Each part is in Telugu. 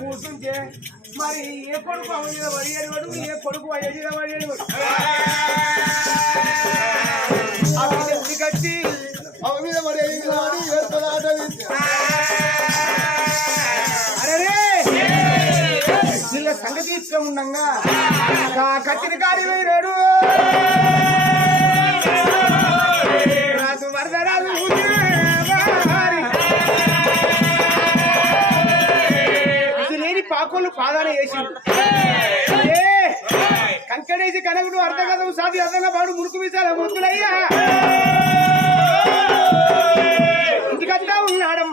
కూర్చుంటే మరి ఏ కొడుకు అమ్మ మీద పడియేవాడు ఏ కొడుకు అయ్య మీద పడియేవాడు ఆ బిడ్డ ఎందుకచ్చి అవ మీద పడి ఐదు మీద పడి ఏడుస్తుంది ఆట వేసి. అరే వీళ్ళ సంగతి ఇష్టం ఉండంగా. కచ్చిన కాడి కంకణేసి కనకుడు అర్థం కదా సాధి అర్థంగా పాడు ముడుకు మీసాల ముడుకులయ్యా ఇంటికత్తా ఉన్నాడమ్మా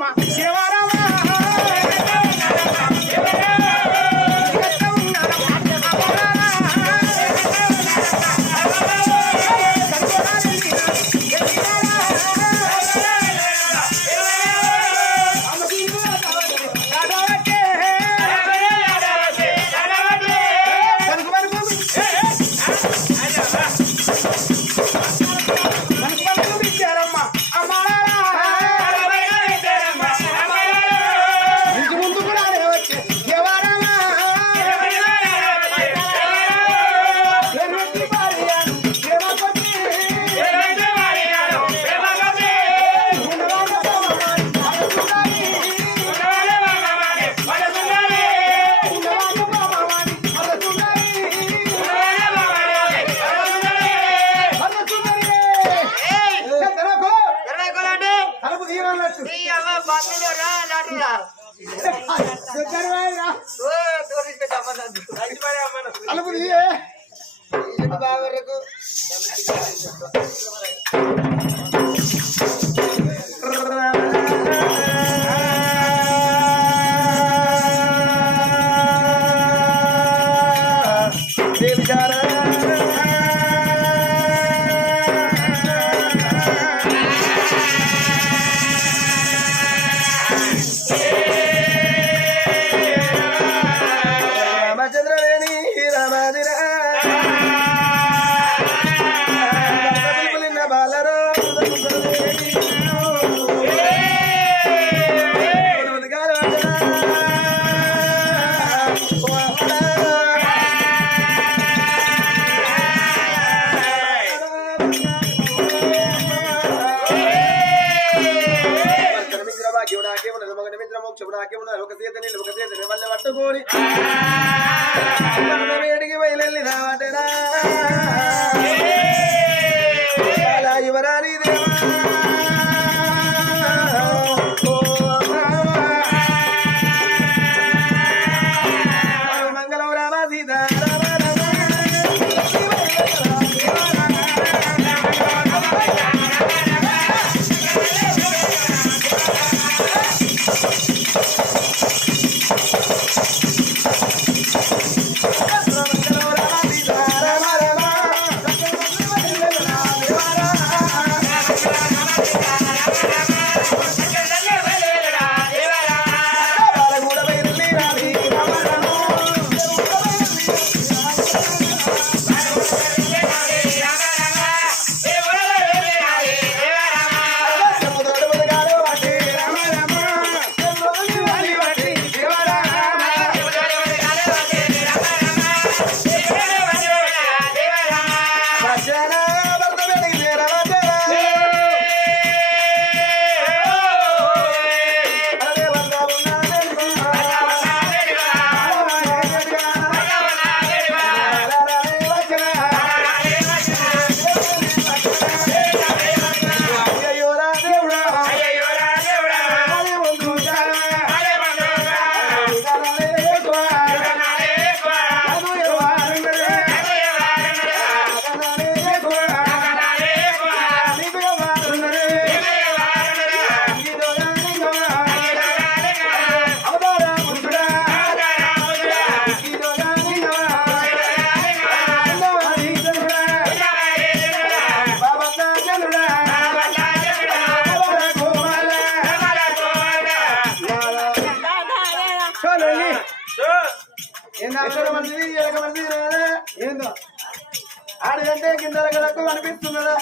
ఆడదంటే కింద గడకు అనిపిస్తున్నదా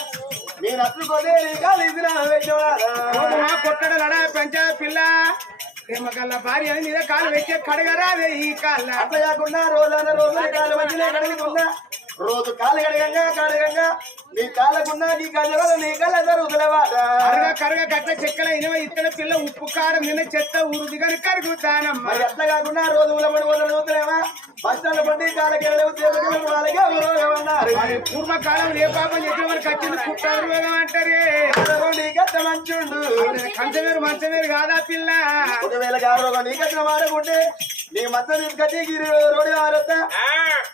నేను అట్లు కొదే గాలి కొట్టడ లడా పెంచ పిల్ల. ప్రేమ కల్లా భార్య అని మీద కాలు పెట్టే కడగరాదే ఈ కాళ్ళ. అట్లా కాకుండా రోజన్న రోజు నీ కాళ్ళ మధ్యనే కడగకుండా. రోజు కాలు కడగంగా కడగంగా. నీ కాళ్ళకున్నా నీ కళ్ళ నీ కళ్ళ జరుగుతులేవాట కరగ కరగ గట్ల చెక్కల ఇనవ ఇత్తల పిల్ల ఉప్పు కారం నిన్న చెత్త ఊరుది కానీ కరుగుతానమ్మ మరి అట్లా కాకుండా రోజు ఉలబడి వదలు చదువుతులేవా బస్తాల పండి కాళ్ళకి వెళ్ళవు చేతులు వాళ్ళకి అవరోగం అన్నారు మరి పూర్వకాలం ఏ పాపం చెప్పిన వారికి వచ్చింది కుట్టారు అంటారే మంచుండు. కంచమేరు మంచమేరు కాదా పిల్ల? ఒకవేళ గారోగం నీకత్త వాడకుంటే నీ మంచం తీసుకొచ్చి గిరి రోడ్డు వారొద్దా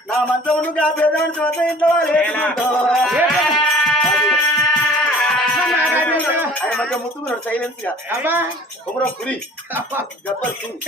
నా మంచం నువ్వు ఆ పెద్దవాడి మంచం ఇంట్లో. ఆయన మంచిగా ముట్టుకున్నాడు సైలెన్స్గా. కుమరం పురి గబ్బర్ సింగ్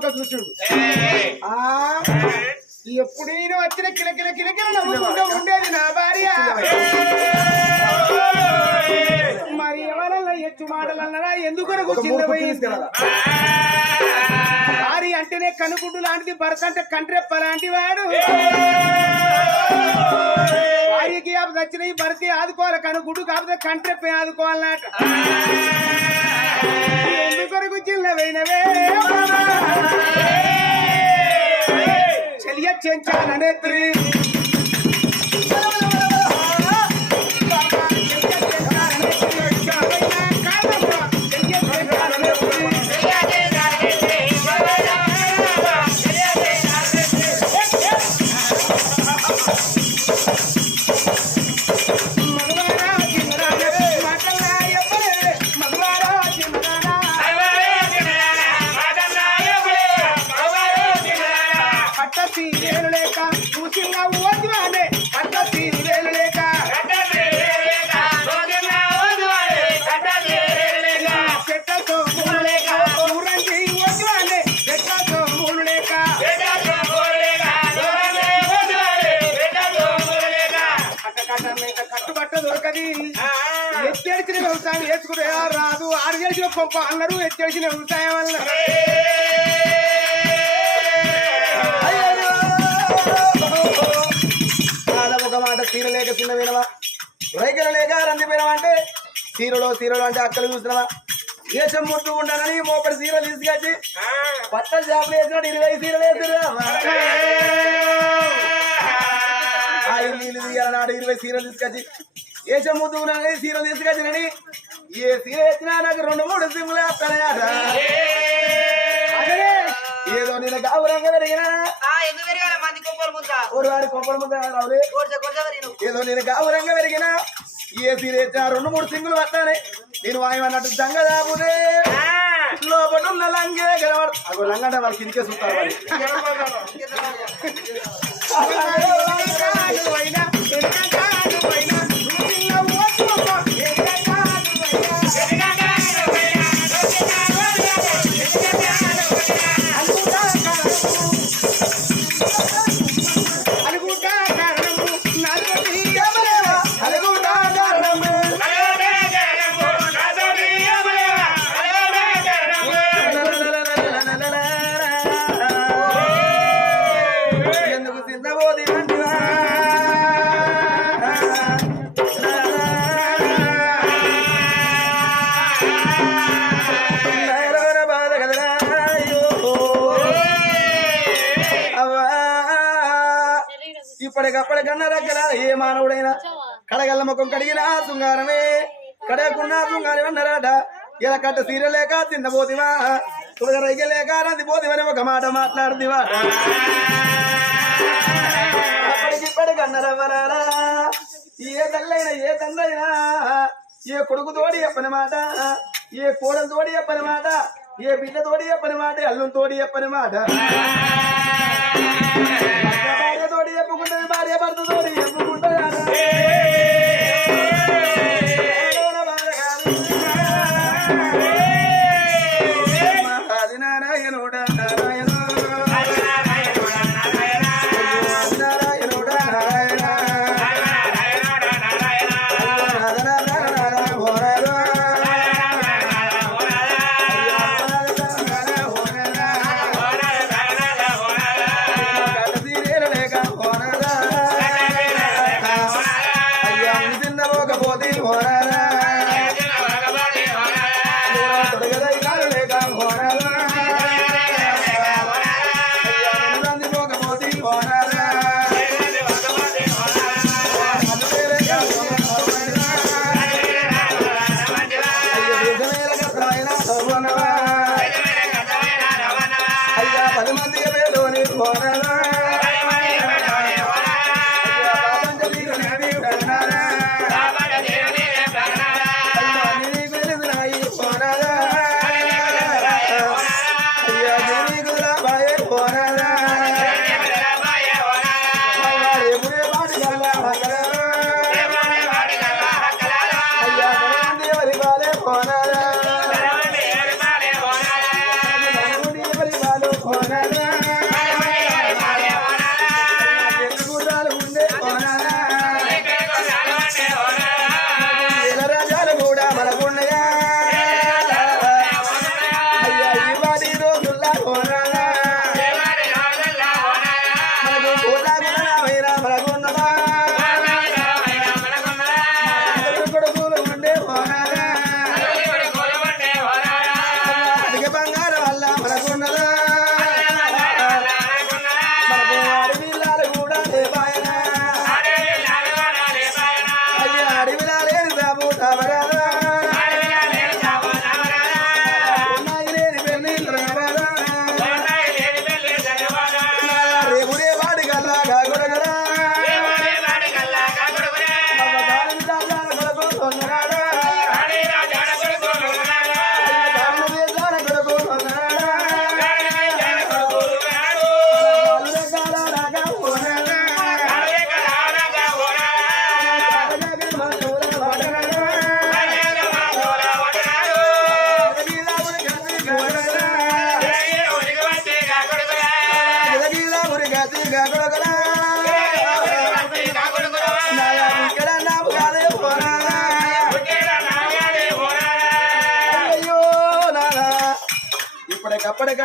వంక చూసిండు. ఆ? ఎప్పుడు నేను వచ్చిన కిలకిల కిలకిల నవ్వుకుంటూ ఉండేది నా భార్య. మరి ఎవరన్నా ఎత్తు మాటలన్నారా? ఎందుకొరకు చిన్నపోయింది భార్య అంటేనే కనుగుడ్డు లాంటిది భర్త అంటే కంట్రెప్ప లాంటి వాడు. భార్యకి ఆపద వచ్చినాయి భర్త ఆదుకోవాలి కనుగుడ్డు కాకపోతే కంట్రెప్ప ఆదుకోవాలన్నట ఎందుకొరకు చిన్నవైనవే చెలియ చెంచాలనే పట్ట లేక చూసినా సీరియలు లేక. చెట్టతో మూలు లేక ఊరంగి చెట్టతో లేక. కట్టుబట్ట దొరకది. ఎత్తేడిచిన వ్యవసాయం వేసుకునే రాదు. ఆరు చేసిన కొంప అన్నారు ఎత్తేడిచిన వ్యవసాయం వల్ల సీర లేక చిన్న వినవా రైకల లేక రంది అంటే? సీరలో సీరలో అంటే అక్కలు చూసినవా? దేశం ముట్టు ఉండాలని మోపడి సీరలు తీసుకొచ్చి పట్టలు చేపలు వేసినట్టు ఇరవై సీరలు వేసిరా నాడు ఇరవై సీరలు తీసుకొచ్చి దేశం ముద్దు ఉండాలని సీరలు తీసుకొచ్చినని ఏ సీర వేసినా నాకు రెండు మూడు సిమ్లు వేస్తానట అదే ఏదో నేను గౌరంగా పెరిగినా. ఆ ఎందుకు పెరిగారు మంది కొప్పలు ముద్ద ఓడి వాడి కొప్పల ముందు రావులే? ఏదో నేను గావురంగా పెరిగిన. ఏ సీరేసిన రెండు మూడు సింగులు పట్టానే నేను వాయమన్నట్టు దంగ దాపుదే లోపల ఉన్న లంగే కనబడు అగో లంగంటే వాళ్ళకి ఇదికే చూస్తారు ఇప్పటికప్పటికన్నా దగ్గర ఏ మానవుడైనా? కడగల్ల ముఖం కడిగినా శృంగారమే. కడగకున్నా శృంగారం అన్నారట ఇలా కట్ట సీర లేక తిన్నపోతివా తులగ రైగ లేక రంది పోతివని ఒక మాట మాట్లాడుదివా. అప్పటికిప్పటికి అన్నరవ్వరారా ఏ తల్లైనా ఏ తండ్రైనా ఏ కొడుకు తోడి చెప్పని మాట ఏ కోడలు తోడి చెప్పని మాట ఏ బిడ్డ తోడి చెప్పని మాట అల్లం తోడి చెప్పని మాట. చెప్పుకుంటుంది భార్య భర్త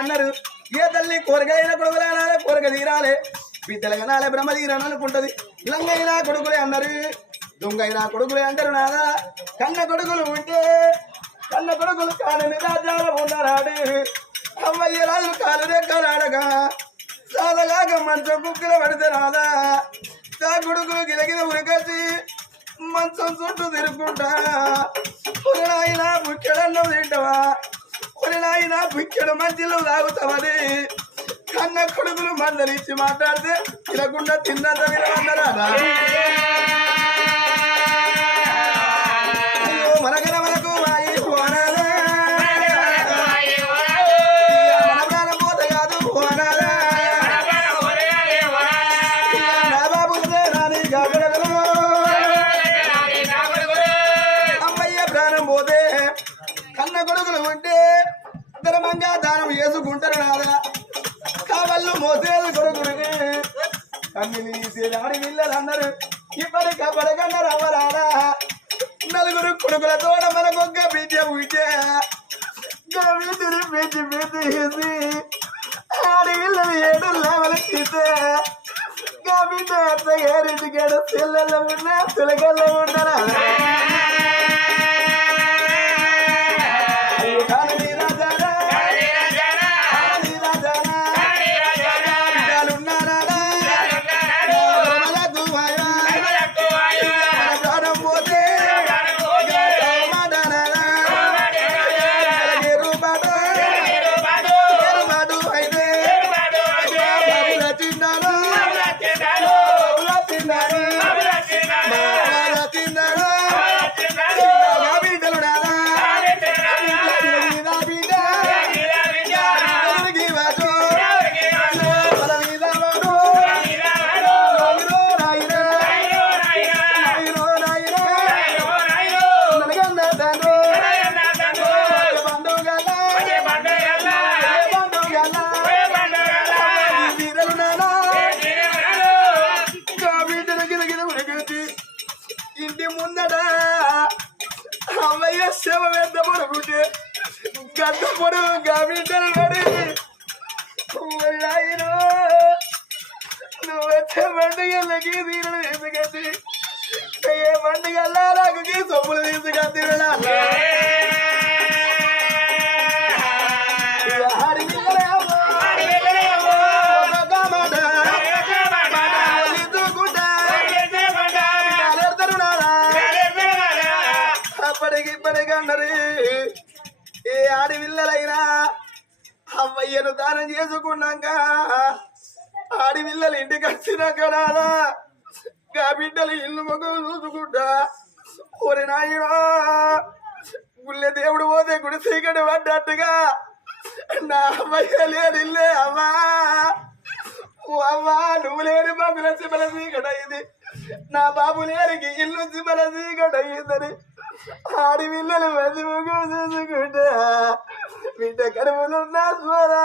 అన్నారు. ఏ తల్లి కోరికైన కొడుకులే అనాలే కోరిక తీరాలే. బిడ్డలుగా నాలే బ్రహ్మ తీరాని అనుకుంటది. లంగైనా కొడుకులే అన్నారు. దొంగైనా కొడుకులే అంటారు నాదా కన్న కొడుకులు ఉంటే కన్న కొడుకులు కాలని రాజ్యాలు ఉన్నారాడు. అమ్మయ్య రాజు కాలనే కాలాడగా సాదగాక మంచం కుక్కల పడితే రాదా నా కొడుకులు గిలగిల ఉరికొచ్చి మంచం చుట్టూ తిరుగుకుంటా ఒరి నాయనా బుక్కెడన్నం తింటావా? ఒరి నాయన బుక్కెడు మధ్యలో తాగుతామని కన్న కొడుకులు మందరించి మాట్లాడితే తినకుండా తిన్నంత వినమన్నారా చేసుకుంటారు కావళ్ళు మోసేది కొడుకుడికి కన్నిని తీసేది ఆడి ఇప్పటి ఇప్పటికప్పటికన్నారు అవ్వరాడా నలుగురు కొడుకులతో మనకొక్క బిడ్డ ఉంటే వీటిని పెంచి పెంచేసి ఆడి పిల్లలు ఏడు లేవలు తీసే. గా బిడ్డ అత్తగారింటికి ఏడు ఉన్నా పిల్లకల్లో ఉన్నారా ఇంటి ముందట అమ్మయ్య శివ పెద్ద పొడుగుంటే గద్ద పొడుగు గమిటలు పడి. నువ్వెచ్చే పండుగలకి తీరలు తీసుకొచ్చి ఏ పండుగల్లా నాకు సొమ్ములు తీసుకొచ్చి వెళ్ళాలి పిల్లలైనా అమ్మయ్యను దానం చేసుకున్నాక ఆడపిల్లలు ఇంటికి వచ్చినాక రాదా గా బిడ్డలు ఇల్లు మొగలు చూసుకుంటా ఒరి నాయనా గుళ్ళె దేవుడు పోతే గుడి చీకటి పడ్డట్టుగా నా అమ్మయ్య లేని ఇల్లే అమ్మా ఓ అమ్మా నువ్వు లేని బాబుల సిమల చీకటి అయింది నా బాబు లేనికి ఇల్లు సిమల చీకటి అయ్యిందని ఆడి పిల్లలు మంది ముగ్గు చూసుకుంటా బిడ్డ కడుపులున్నా స్వరా.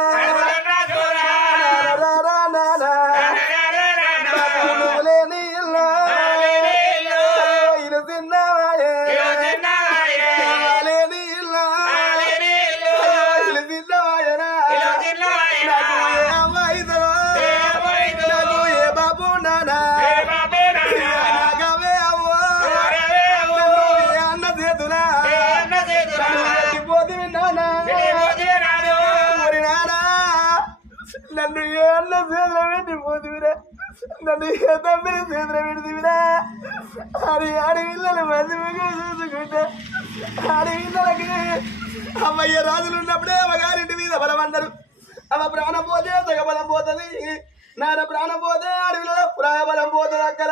నన్ను ఏళ్ళ అన్న చేతుల పోతువిరా. నన్ను ఏ తమ్మి పెడుతువిరా. ఆడి ఆడి పిల్లలు చూసుకుంటే ఆడి అమ్మయ్య రాజులు ఉన్నప్పుడే అమ్మగారింటి మీద బలం అమ్మ ప్రాణం పోతే సగ బలం పోతుంది. నాన్న ప్రాణం పోతే అడవిలో ప్రాయబలం పోతుంది అక్కడ.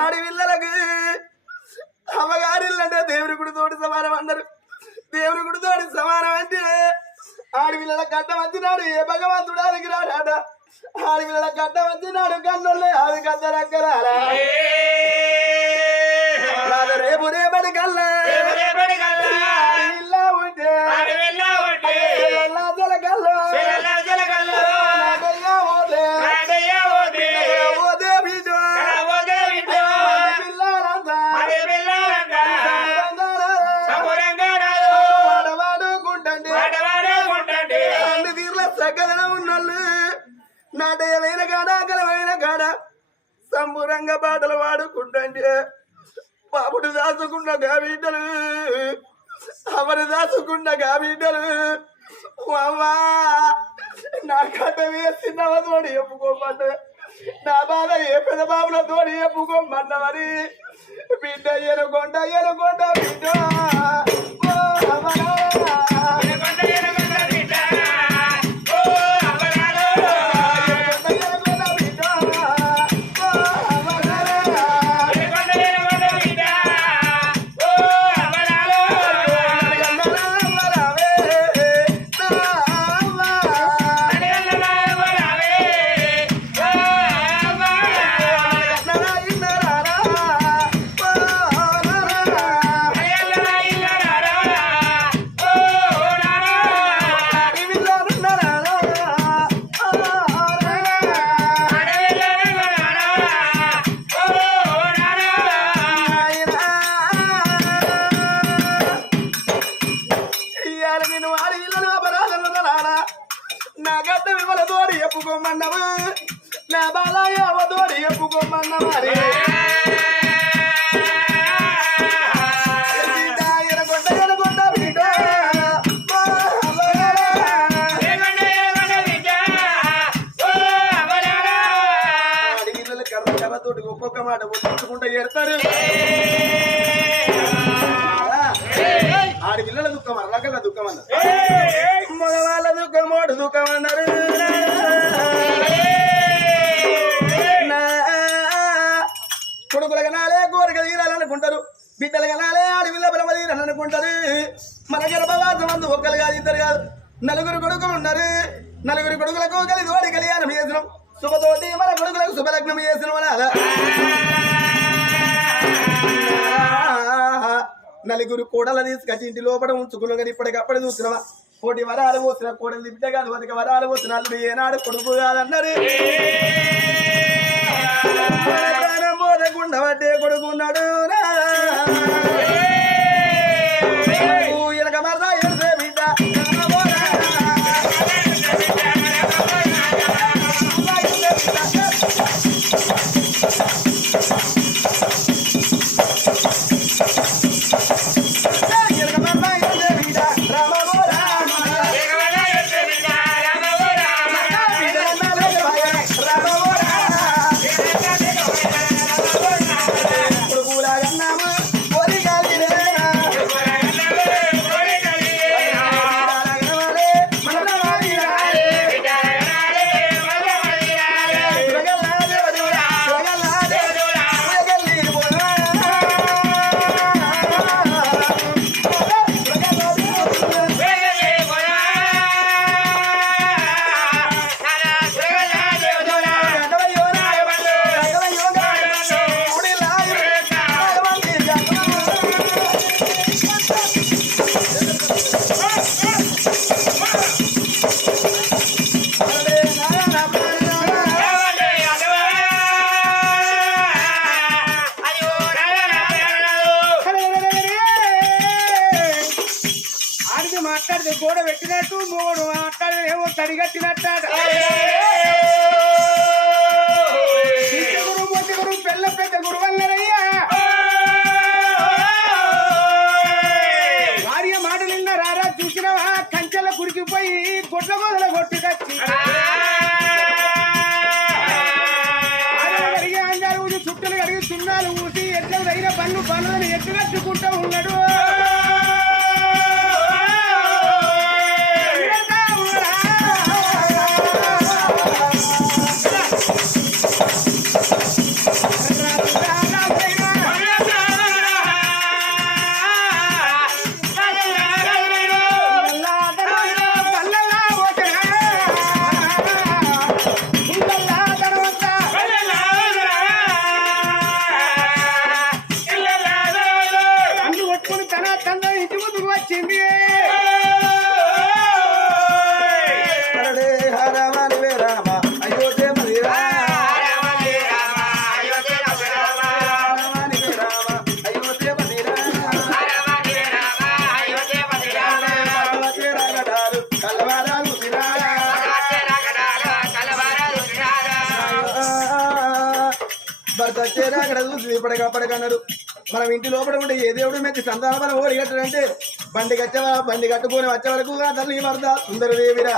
ఆడపిల్లలకు అమ్మగారిల్లంటే దేవుడి గుడితోటి సమానం అన్నారు దేవుడి గుడితోటి సమానం అంటే ఆడపిల్లల గడ్డ వచ్చినాడు ఏ భగవంతుడు అదికి రాడాట ఆడపిల్లల గడ్డ వచ్చినాడు కన్నులే అది కద్దరక్కరారా రేపు రేపటి కల్లా. దాచుకున్న గాబిడ్డలు. అవరు దాచుకున్న గాబిడ్డలు. అమ్మా నా కథ వేసిన తోడి చెప్పుకోమన్న నా బాధ ఏ పెద్ద బాబుల తోడి చెప్పుకోమన్న మరి బిడ్డ ఎనుకొండ ఎనుకొండ బిడ్డ. ఎనగొండ ఎనగొండ బిడ్డ ఓ అమరా. అడిగిన కర్ర కర్రతోటి ఒక్కొక్క మాట ఒక్కొక్కకుండా ఎడతారు ఆడి పిల్లల దుఃఖం అన్నకల్లా దుఃఖం అన్నారు ఒక్కరు కాదు ఇద్దరు కాదు. నలుగురు కొడుకులు ఉన్నారు. నలుగురు కొడుకులకు కలిసి వాడి కళ్యాణం చేసినాం. శుభతోటి మన కొడుకులకు శుభలగ్నం చేసిన నలుగురు కోడలు తీసుకొచ్చి ఇంటి లోపల ఉంచుకున్నాం కానీ ఇప్పటికప్పుడు చూసినవా కోటి వరాలు పోసిన కోడలు బిడ్డ కాదు వదిక వరాలు పోసిన అల్లుడు ఏనాడు కొడుకు కాదన్నారు. ప్రాణం కొడుకున్నాడు రా. Gracias. ఆడిది గోడ పెట్టినట్టు మూడు మాట్లాడితే ఏమో గురువు మొట్టి గురువు పెళ్ళ పెద్ద గురువు అన్నారయ్యా భార్య మాట నిన్న రారా చూసినవా? కంచెల కురికిపోయి గుడ్ల మొదల కొట్టుకొచ్చి. చుట్టలు కడిగి సున్నాలు ఊసి ఎట్ల తగిన పనులు పనులను ఎట్టు కట్టుకుంటూ ఉన్నాడు. మెచ్చి సందాపన ఓడి కట్టడంటే బండి కట్టవా బండి కట్టుకొని వచ్చే వరకు తల్లి మరదా సుందరదేవిరా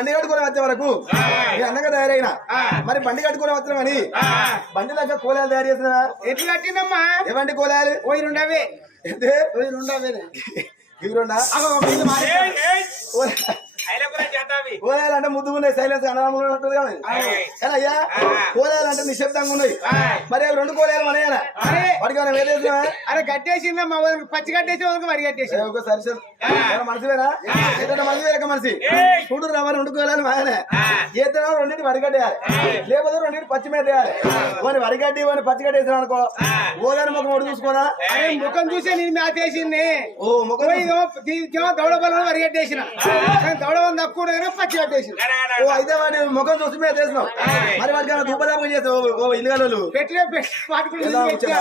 బండి కట్టుకొని వచ్చే వరకు నేను అందంగా తయారైనా. మరి బండి కట్టుకొని వచ్చినామని బండి దగ్గర కోలాలు తయారు చేసిన ఎట్లు కట్టిందమ్మా? ఏమండి కోలాలు? పోయి పోయి ఉండవే ఇవి రెండా కోలాలంటే ముద్దుగా ఉన్నాయి సైలెన్స్ అన్నదమ్ములు అయ్యా? కోలాలంటే నిశ్శబ్దంగా ఉన్నాయి మరి అవి రెండు కోలాలు మనయ్యానా అరే. వాడికి ఏమైనా వేరేసినావా అరే కట్టేసిందమ్మా వదిలికి పచ్చి కట్టేసి వదిలికి మరి కట్టేసి ఏ ఒక్క సరి సరి. ఎవరు మనిషివేనా ఏదైనా మనిషి వేరక మనిషి చూడు రవ్వ రెండు కోలాలు మాయనే ఏదైనా రెండింటి వరిగడ్డేయాలి లేకపోతే రెండింటి పచ్చి మీద వేయాలి. వాని వరిగడ్డి వాని పచ్చి గడ్డేసిన అనుకో ఓదాని ముఖం ఒకటి చూసుకోనా అరే ముఖం చూసే నేను మ్యాథేసింది ఓ ముఖం పోయి ఇదో తక్కువ ఉండగానే పచ్చి కట్టేసిన ఓ అయితే వాడి ముఖం చూసి మీద చేసినావు మరి వాడికి ధూపదాపం చేస్తావు ఇల్లు పెట్టలే పెట్టి